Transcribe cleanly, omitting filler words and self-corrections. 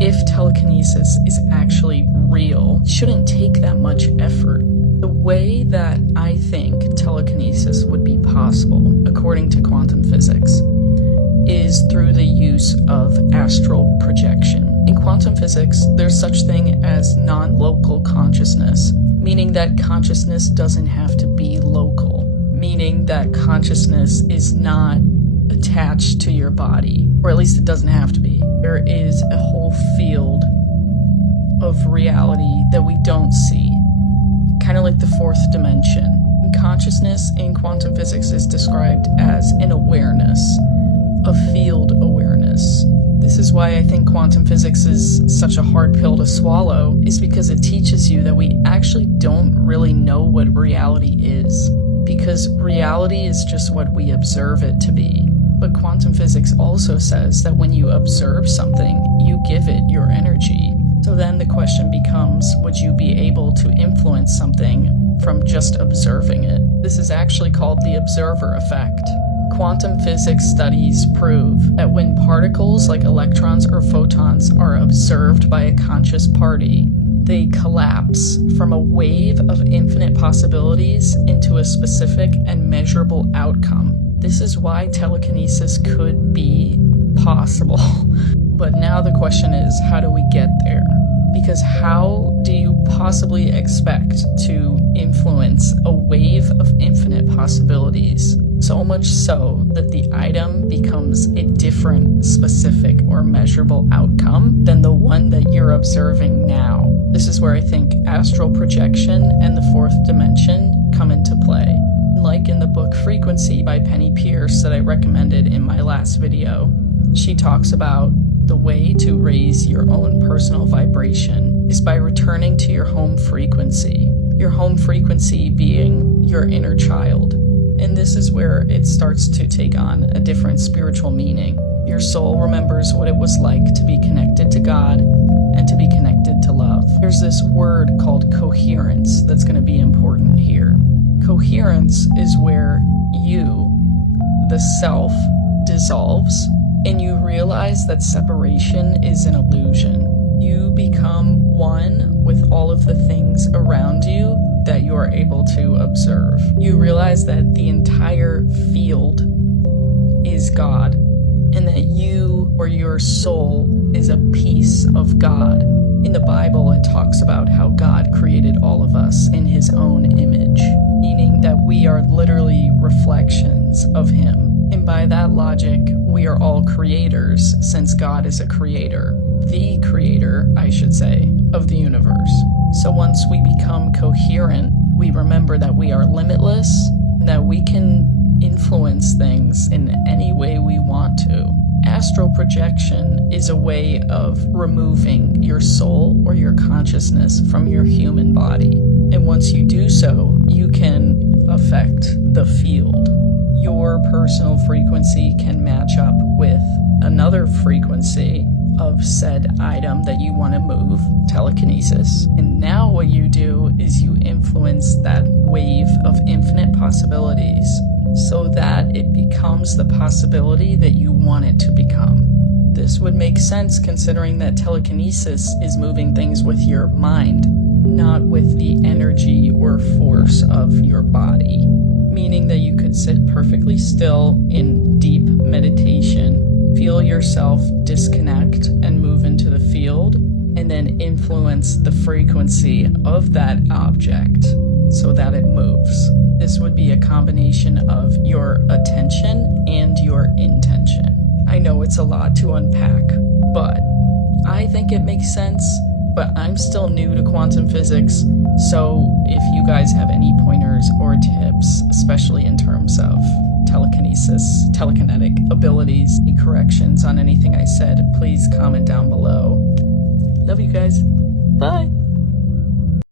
if telekinesis is actually real, it shouldn't take that much effort. The way that I think telekinesis would be possible, according to quantum physics, is through the use of astral projection. In quantum physics, there's such thing as non-local consciousness, meaning that consciousness doesn't have to be local, meaning that consciousness is not attached to your body, or at least it doesn't have to be. There is a whole field of reality that we don't see, kind of like the fourth dimension. And consciousness in quantum physics is described as an awareness, a field awareness. This is why I think quantum physics is such a hard pill to swallow, is because it teaches you that we actually don't really know what reality is, because reality is just what we observe it to be. But quantum physics also says that when you observe something, you give it your energy. So then the question becomes, would you be able to influence something from just observing it? This is actually called the observer effect. Quantum physics studies prove that when particles like electrons or photons are observed by a conscious party, they collapse from a wave of infinite possibilities into a specific and measurable outcome. This is why telekinesis could be possible. But now the question is, how do we get there? Because how do you possibly expect to influence a wave of infinite possibilities? So much so that the item becomes a different, specific, or measurable outcome than the one that you're observing now. This is where I think astral projection and the fourth dimension come into play. Like in the book Frequency by Penny Pierce that I recommended in my last video, she talks about the way to raise your own personal vibration is by returning to your home frequency. Your home frequency being your inner child. And this is where it starts to take on a different spiritual meaning. Your soul remembers what it was like to be connected to God and to be connected to love. There's this word called coherence that's going to be important here. Coherence is where you, the self, dissolves and you realize that separation is an illusion. You become one with all of the things around you that you are able to observe. You realize that the entire field is God, and that you or your soul is a piece of God. In the Bible, it talks about how God created all of us in his own image, meaning that we are literally reflections of him. And by that logic, we are all creators, since God is a creator. The creator, I should say, of the universe. So once we become coherent, we remember that we are limitless, and that we can influence things in any way we want to. Astral projection is a way of removing your soul or your consciousness from your human body. And once you do so, you can affect the field. Your personal frequency can match up with another frequency of said item that you want to move, telekinesis. And now what you do is you influence that wave of infinite possibilities so that it becomes the possibility that you want it to become. This would make sense considering that telekinesis is moving things with your mind, not with the energy or force of your body. Meaning that you could sit perfectly still in deep meditation, feel yourself disconnect and move into the field, and then influence the frequency of that object so that it moves. This would be a combination of your attention and your intention. I know it's a lot to unpack, but I think it makes sense. But I'm still new to quantum physics, so if you guys have any pointers or tips, especially in terms of telekinesis, telekinetic abilities, corrections on anything I said, please comment down below. Love you guys. Bye.